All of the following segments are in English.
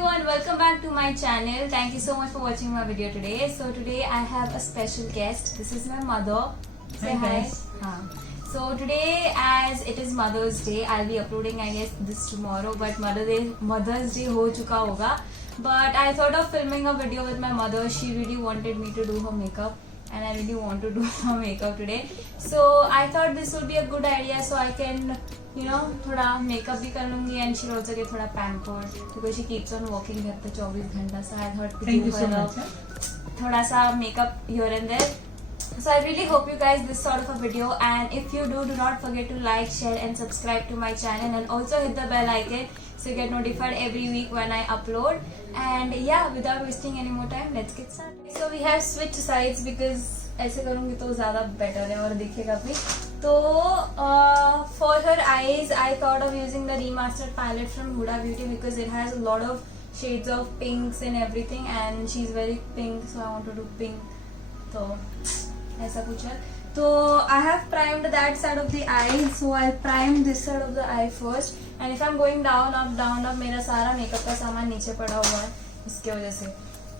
everyone, welcome back to my channel. Thank you so much for watching my video today. So today I have a special guest. This is my mother. Say hi. Guys. So today, as it is Mother's Day, I'll be uploading I guess this tomorrow. But Mother's Day हो चुका होगा. But I thought of filming a video with my mother. She really wanted me to do her makeup, and I really want to do her makeup today. So I thought this would be a good idea, so I can, थोड़ा makeup भी कर लूंगी, and she'll also get थोड़ा pampered because she keeps on working घर पे 24 घंटा. So I thought Thank you so much. थोड़ा सा makeup here and there. So I really hope you guys this sort of a video, and if you do not forget to like, share and subscribe to my channel, and also hit the bell icon so you get notified every week when I upload. And yeah, without wasting any more time, let's get started. So we have switched sides because ऐसे करूँगी तो ज़्यादा better है और दिखेगा भी. तो for her eyes, I thought of using the remastered palette from Huda Beauty because it has a lot of shades of pinks and everything, and she's very pink, so I want to do pink. तो ऐसा कुछ है. तो I have primed that side of the eye, so I'll prime this side of the eye first. And if I'm going down up, मेरा सारा makeup का सामान नीचे पड़ा हुआ है इसके वजह से.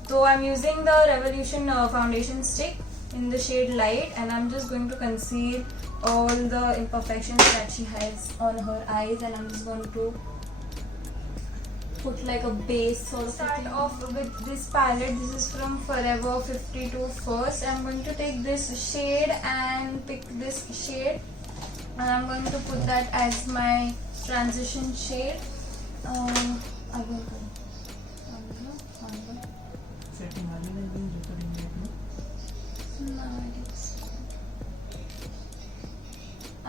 तो I'm using the Revolution foundation stick in the shade light, and I'm just going to conceal all the imperfections that she has on her eyes, and I'm just going to put like a base sort of. Start off with this palette. This is from Forever 52 first. I'm going to take this shade and pick this shade, and I'm going to put that as my transition shade. I will go. Setting वाली में भी जो करेंगे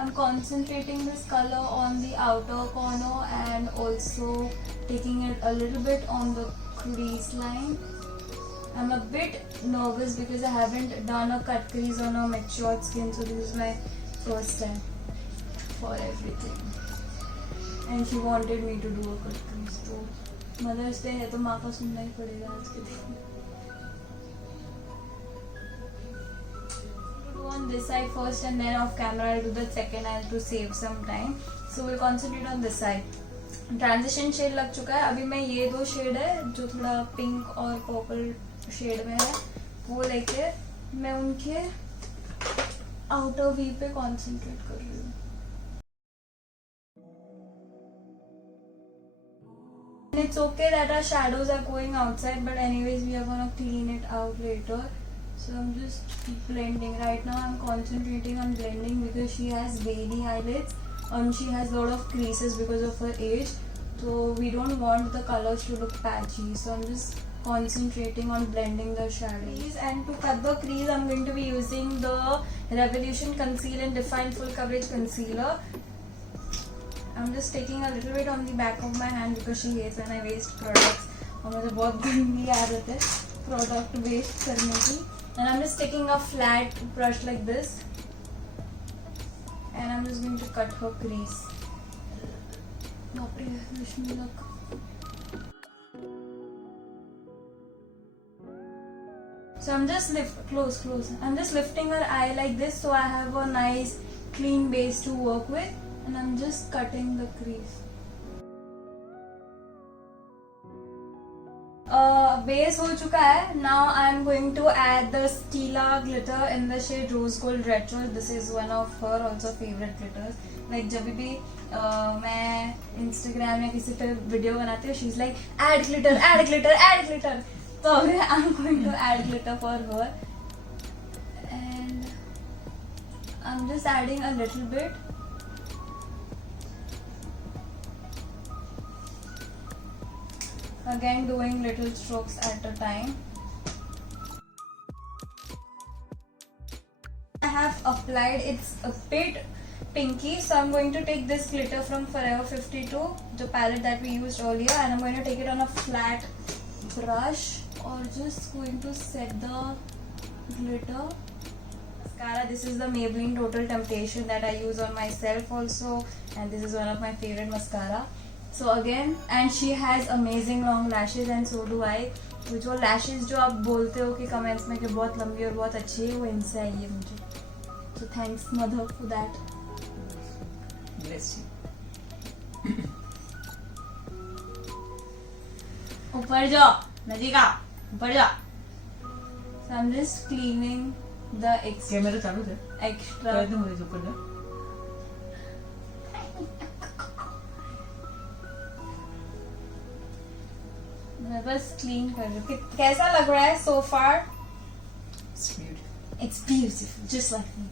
I'm concentrating this color on the outer corner and also taking it a little bit on the crease line. I'm a bit nervous because I haven't done a cut crease on a matured skin, so this is my first time for everything. And she wanted me to do a cut crease. So Mother's Day है तो माँ का सुनना ही पड़ेगा आज के दिन. On this side first, and then off camera I'll do the second eye to save some time. So we'll concentrate on this side. Transition shade लग चुका है. अभी मैं ये दो शेड है जो थोड़ा पिंक और पर्पल शेड में है, वो लेके मैं उनके आउटर वी पे कंसंट्रेट कर रही हूँ. It's okay that our shadows are going outside, but anyways we are gonna clean it out later. So I'm just blending. Right now I'm concentrating on blending because she has veiny eyelids and she has a lot of creases because of her age. So we don't want the colors to look patchy. So I'm just concentrating on blending the shadows. And to cut the crease, I'm going to be using the Revolution Conceal and Define Full Coverage Concealer. I'm just taking a little bit on the back of my hand because she hates when I waste products. और मुझे बहुत गंदी आदत है product waste करने की. And I'm just taking a flat brush like this, and I'm just going to cut her crease. So I'm just close. I'm just lifting her eye like this, so I have a nice clean base to work with, and I'm just cutting the crease. Base हो चुका है. Now I'm going to add the Stila glitter in the shade Rose Gold Retro. This is one of her also favorite glitters. Like जब भी मैं Instagram या किसी पे video बनाती हूँ, she's like add glitter. तो I'm going to add glitter for her, and I'm just adding a little bit. Again doing little strokes at a time. I have applied, it's a bit pinky, so I'm going to take this glitter from Forever 52, the palette that we used earlier, and I'm going to take it on a flat brush, or just going to set the glitter. Mascara, this is the Maybelline Total Temptation that I use on myself also, and this is one of my favorite mascara. So again, and she has amazing long lashes, and so do I. तो जो lashes जो आप बोलते हो कि comments में कि बहुत लंबी और बहुत अच्छी है, वो इनसे आई है मुझे. So thanks mother for that. Bless you. ऊपर जाओ नजीका ऊपर जाओ. So I'm just cleaning the camera चालूच आहे. extra. प्रयत्न होईल ऊपर जा. मैं बस क्लीन कर रही हूँ. कैसा लग रहा है so far? It's beautiful. It's beautiful, just like me.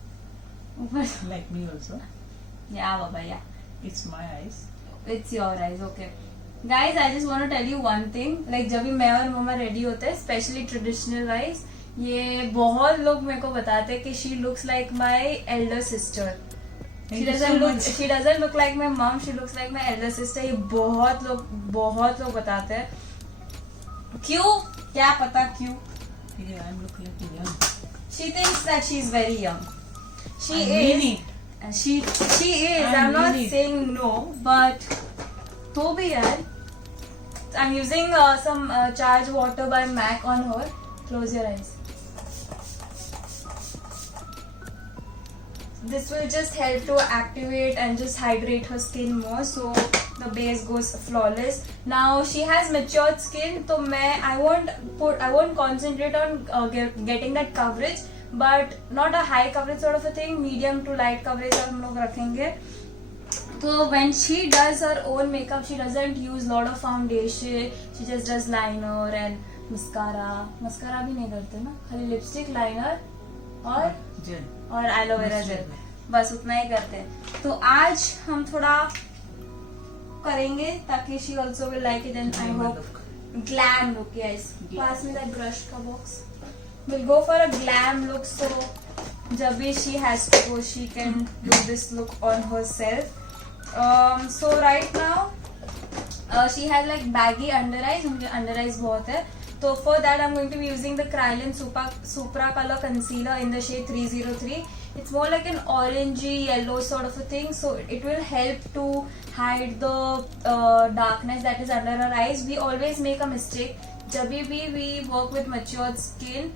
ऊपर. Like me also. Yeah, Baba, yeah. It's my eyes. It's your eyes, okay. Guys, I just want to tell you one thing. Like जब भी मैं और मम्मा ready होते हैं, specially traditional wise, ये बहुत लोग मेरे को बताते हैं कि she looks like my elder sister. Thank you so much. She doesn't look like my mom. She looks like my elder sister. ये बहुत लोग बताते हैं. क्यों? क्या पता क्यों? Yeah, I'm looking like young. She thinks that she's very young. She I mean is. it. And she is. I I'm not mean it. saying no, but तो भी यार. I'm using some charge water by MAC on her. Close your eyes. This will just help to activate and just hydrate her skin more, so the base goes flawless. Now she has matured skin, so I won't concentrate on getting that coverage, but not a high coverage sort of a thing, medium to light coverage हम लोग रखेंगे. So when she does her own makeup, she doesn't use lot of foundation. She just does liner and mascara. Mascara भी नहीं करते ना, खाली lipstick, liner और Gel. और एलोवेरा जेल, बस उतना ही करते हैं. तो आज हम थोड़ा करेंगे ताकि she also will like it and I hope glam look. Yes, पास में दैट ब्रश का box. Will go for a glam look, so जब भी she has to go she can do this look on herself. So right now she has like baggy under eyes. उनके under eyes बहुत है, so for that I'm going to be using the Kryolan Supra Color Concealer in the shade 303. It's more like an orangey yellow sort of a thing, so it will help to hide the darkness that is under our eyes. We always make a mistake. जब भी we work with matured skin,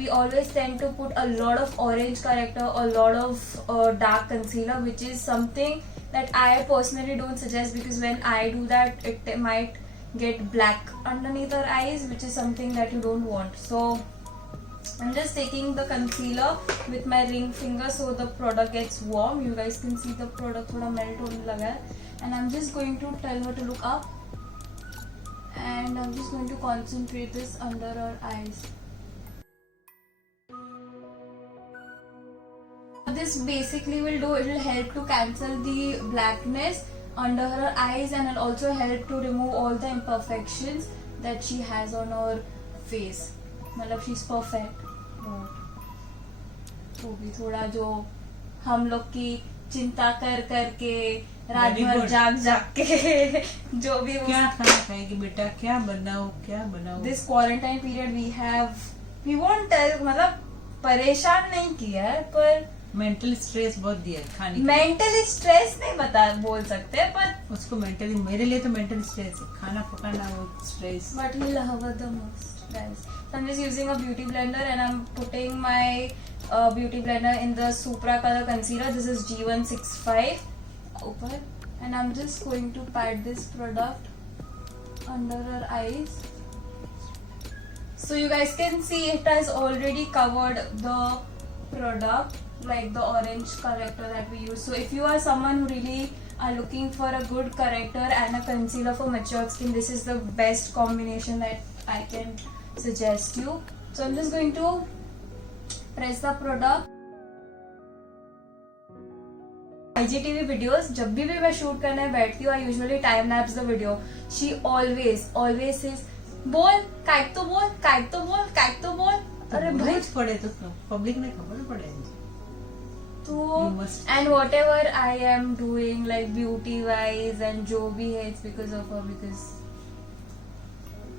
we always tend to put a lot of orange corrector, a lot of dark concealer, which is something that I personally don't suggest, because when I do that, it might get black underneath our eyes, which is something that you don't want. So I'm just taking the concealer with my ring finger so the product gets warm. You guys can see the product थोड़ा melt होने लगा है, and I'm just going to tell her to look up, and I'm just going to concentrate this under her eyes. What this basically will do, it will help to cancel the blackness under her eyes, and it'll also help to remove all the imperfections that she has on her face. मतलब she's perfect. तो भी थोड़ा जो हम लोग की चिंता कर के रात भर जाग के जो भी क्या खाना खाएगी बेटा, क्या बनाओ. This quarantine period we won't tell, मतलब परेशान नहीं किया है, पर मेंटल स्ट्रेस बहुत दिया है खाने का. मेंटली स्ट्रेस नहीं बोल सकते, पर उसको मेंटली, मेरे लिए तो मेंटल स्ट्रेस है खाना पकाना, वो stress. But we love her the most, guys. So I'm just using a beauty blender, and I'm putting my beauty blender in the Supra Color Concealer. This is G165 ऊपर, and I'm just going to pat this product under her eyes. So you guys can see it has already covered the product, like the orange corrector that we use. So if you are someone who really are looking for a good corrector and a concealer for matured skin, this is the best combination that I can suggest you. So I'm just going to press the product. IGTV videos, जब भी मैं shoot करने बैठती हूँ, I usually time lapse the video. She always says, बोल काट तो बोल. अरे भाई पड़े तो पब्लिक ने खबर पड़े तो, and whatever I am doing like beauty wise and जो भी है, it's because of her, because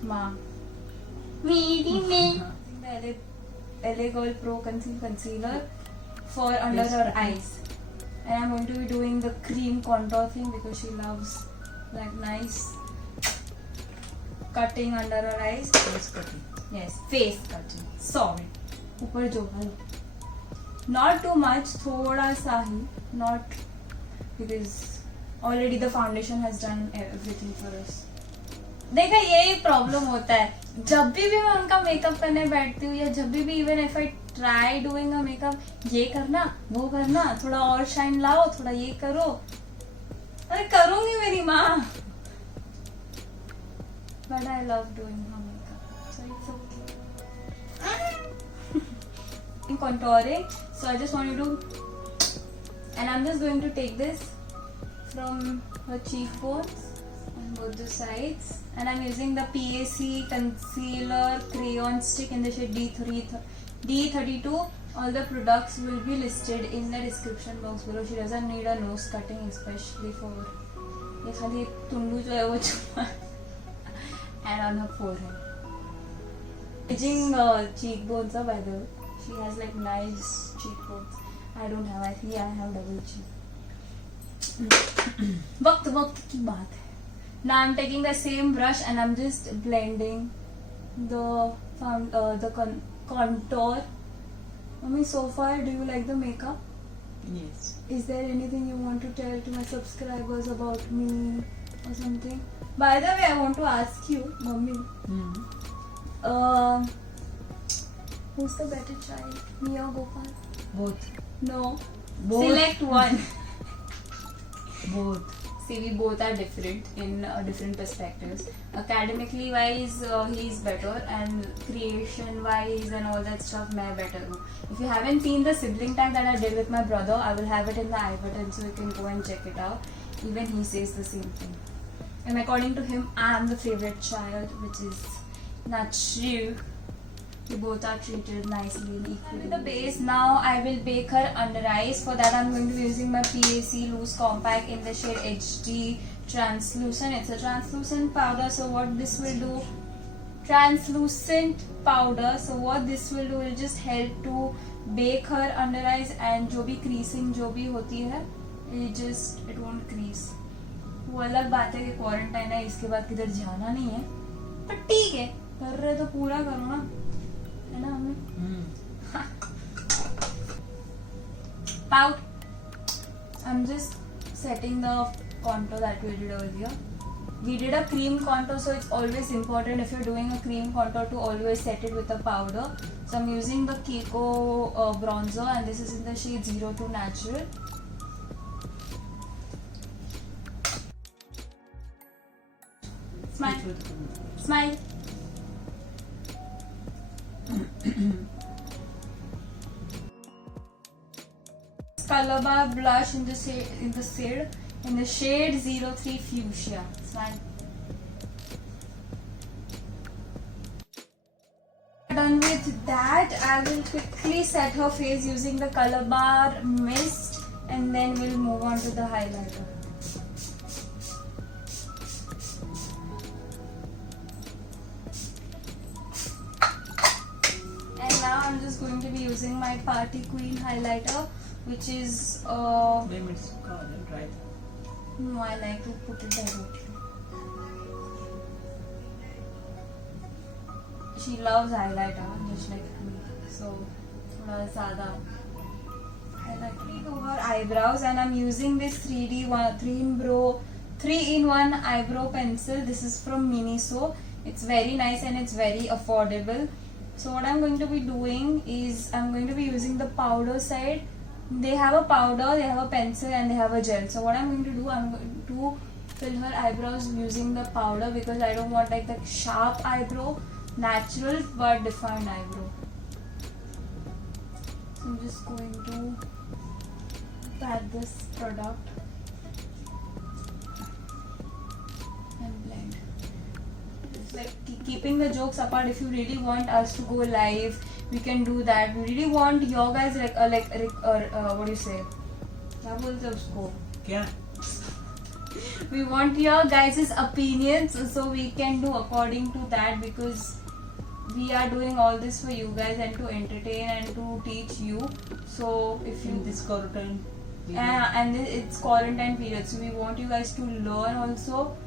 माँ मेरी में LA Girl Pro Concealer for under her eyes, and I'm going to be doing the cream contour thing because she loves like nice cutting under her eyes. face cutting. Yes, face cutting. Sorry. ऊपर जो भाई. Not too much, थोड़ा सा ही. Not because already the foundation has done everything for us. देखा यही problem होता है, जब भी मैं उनका मेकअप करने बैठती हूँ या जब भी even if I try doing a makeup, ये करना वो करना, थोड़ा और शाइन लाओ, थोड़ा ये करो, अरे करूंगी मेरी माँ, but I love doing her makeup, so it's okay. Contouring, so I just want you to, and I'm just going to take this from her cheekbones on both the sides, and I'm using the PAC concealer crayon stick in the shade D32. All the products will be listed in the description box below. She doesn't need a nose cutting, especially for ये खाली तुंडू जो है वो छुपा, and on her forehead. Edging cheekbones, by the way. She has like nice cheekbones. I don't have. I think I have double chin. वक्त की बात है. Now I'm taking the same brush and I'm just blending the contour. Mummy, so far, do you like the makeup? Yes. Is there anything you want to tell to my subscribers about me or something? By the way, I want to ask you, Mummy, who's the better child, me or Gopal? Both. No. Both. Select one. Both. See, we both are different in different perspectives. Academically wise, he is better, and creation wise and all that stuff, मैं better हूँ. If you haven't seen the sibling tag that I did with my brother, I will have it in the I button, so you can go and check it out. Even he says the same thing. And according to him, I am the favorite child, which is not true. We both are treated nicely and equally. With the base, now I will bake her under eyes. For that, I'm going to be using my PAC Loose Compact in the shade HD Translucent. It's a translucent powder, so what this will do, translucent powder, so what this will do will just help to bake her under eyes, and जो भी creasing जो भी होती है, it won't crease. वो अलग बात है कि क्वारंटाइन है, इसके बाद किधर जाना नहीं है, पर ठीक है, कर रहे तो पूरा करो ना, है ना हमें. Pout. I'm just setting the contour that we did earlier. We did a cream contour, so it's always important if you're doing a cream contour to always set it with a powder. So I'm using the Kiko bronzer, and this is in the shade 02 Natural. Smile. Smile. Color bar blush in the shade 03 Fuchsia. Smile. Done with that, I will quickly set her face using the Color Bar Mist, and then we'll move on to the highlighter. And now I'm just going to be using my Party Queen highlighter, which is Maybe it's called right. no, I like to put it directly. She loves highlighter just like me, so थोड़ा ज़्यादा highlighter to her eyebrows, and I'm using this 3-in-1 eyebrow pencil. This is from Miniso. It's very nice and it's very affordable. So what I'm going to be doing is I'm going to be using the powder side. They have a powder, they have a pencil, and they have a gel. So what I'm going to do, I'm going to fill her eyebrows using the powder because I don't want like the sharp eyebrow, natural but defined eyebrow. So I'm just going to pat this product and blend. It's like keeping the jokes apart. If you really want us to go live, we can do that. We really want your guys what do you say? क्या बोलते हैं उसको? क्या? We want your guys' opinions, so we can do according to that, because we are doing all this for you guys and to entertain and to teach you. So if you In this quarantine. and it's quarantine period, so we want you guys to learn also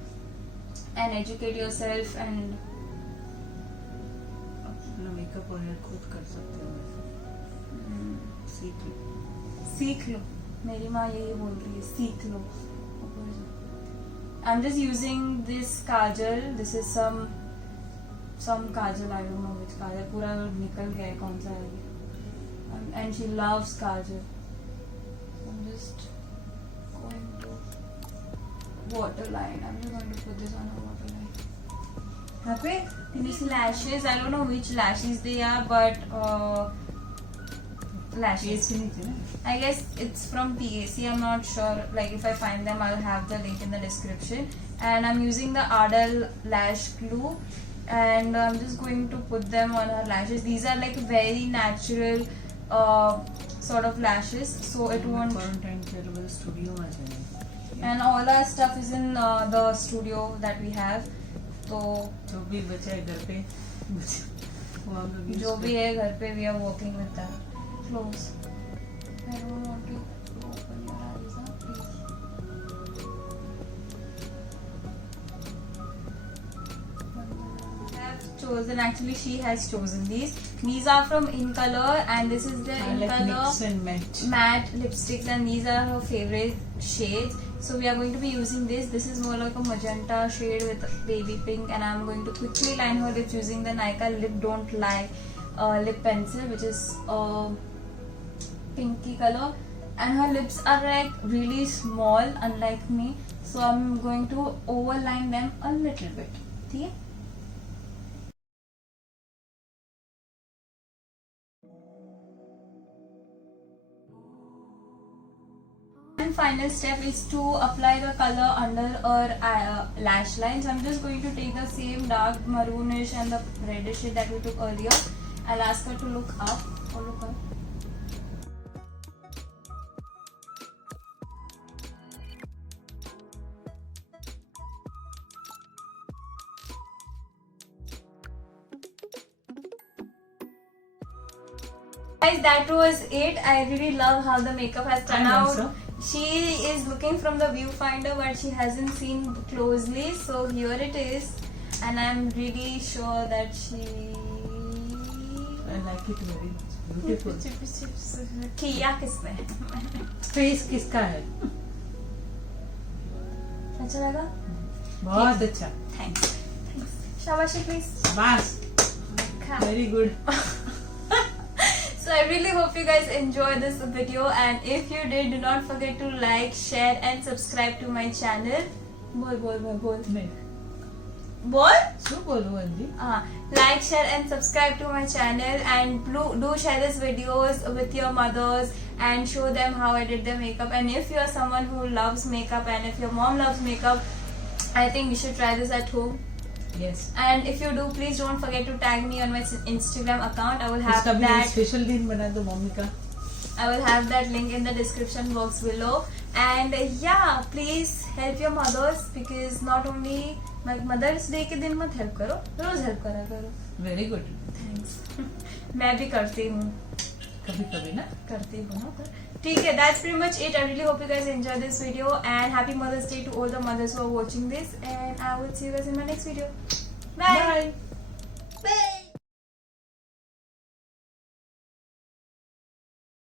and educate yourself and अपना makeup और hair खुद कर सकते हो वैसे. सीख लो. सीख लो. मेरी माँ यही बोल रही है, सीख लो. I'm just using this kajal. This is some kajal. I don't know which kajal. पूरा निकल गया है कौन सा है ये. And she loves kajal. I'm just going to waterline. I'm just going to put this on a waterline. यहाँ पे These lashes. I don't know which lashes they are, but lashes. ऐसे नहीं थे ना. I guess it's from PAC. I'm not sure. Like if I find them, I'll have the link in the description. And I'm using the Ardell lash glue, and I'm just going to put them on her lashes. These are like very natural sort of lashes, so it won't. Quarantine के लिए studio में जाना. And all our stuff is in the studio that we have. So जो भी बचा है घर पे वो हम लोग use जो भी करते है घर पे we are working with that. Close. I don't want to open your eyes now, please. I have chosen, actually she has chosen these. These are from In Color, and this is the हैं. In like Color mix and match. matte lipsticks, and these are her favorite shades. So we are going to be using this. This is more like a magenta shade with baby pink, and I'm going to quickly line her lips using the Nykaa Lip Don't Lie lip pencil, which is pinky color. And her lips are like really small, unlike me. So I'm going to overline them a little bit. ठीक है? And final step is to apply the color under our lash line. So I'm just going to take the same dark maroonish and the reddish shade that we took earlier. I'll ask her to look up or look up. Guys, that was it. I really love how the makeup has turned I out. also. She is looking from the viewfinder, but she hasn't seen closely. So here it is, and I'm really sure that she. I like it very beautiful. किया किसने? Face किसका है? अच्छा लगा? बहुत अच्छा. Thanks. शाबाशी please. बस. Very good. So I really hope you guys enjoyed this video, and if you did, do not forget to like, share and subscribe to my channel. बोल. नहीं. बोल? क्यों बोलूँ अंजी? Like, share and subscribe to my channel, and do share these videos with your mothers and show them how I did their makeup. And if you are someone who loves makeup, and if your mom loves makeup, I think you should try this at home. Yes. And if you do, please don't forget to tag me on my Instagram account. I will have इसका भी that. Special दिन बना दो mummy का. I will have that link in the description box below. And yeah, please help your mothers, because not only Mother's Day के दिन मत help करो, रोज help करा करो. Very good. Thanks. मैं भी करती हूँ. कभी ना. करती हूँ ना. ठीक है, that's pretty much it. I really hope you guys enjoyed this video, and happy Mother's Day to all the mothers who are watching this, and I will see you guys in my next video. Bye. Bye.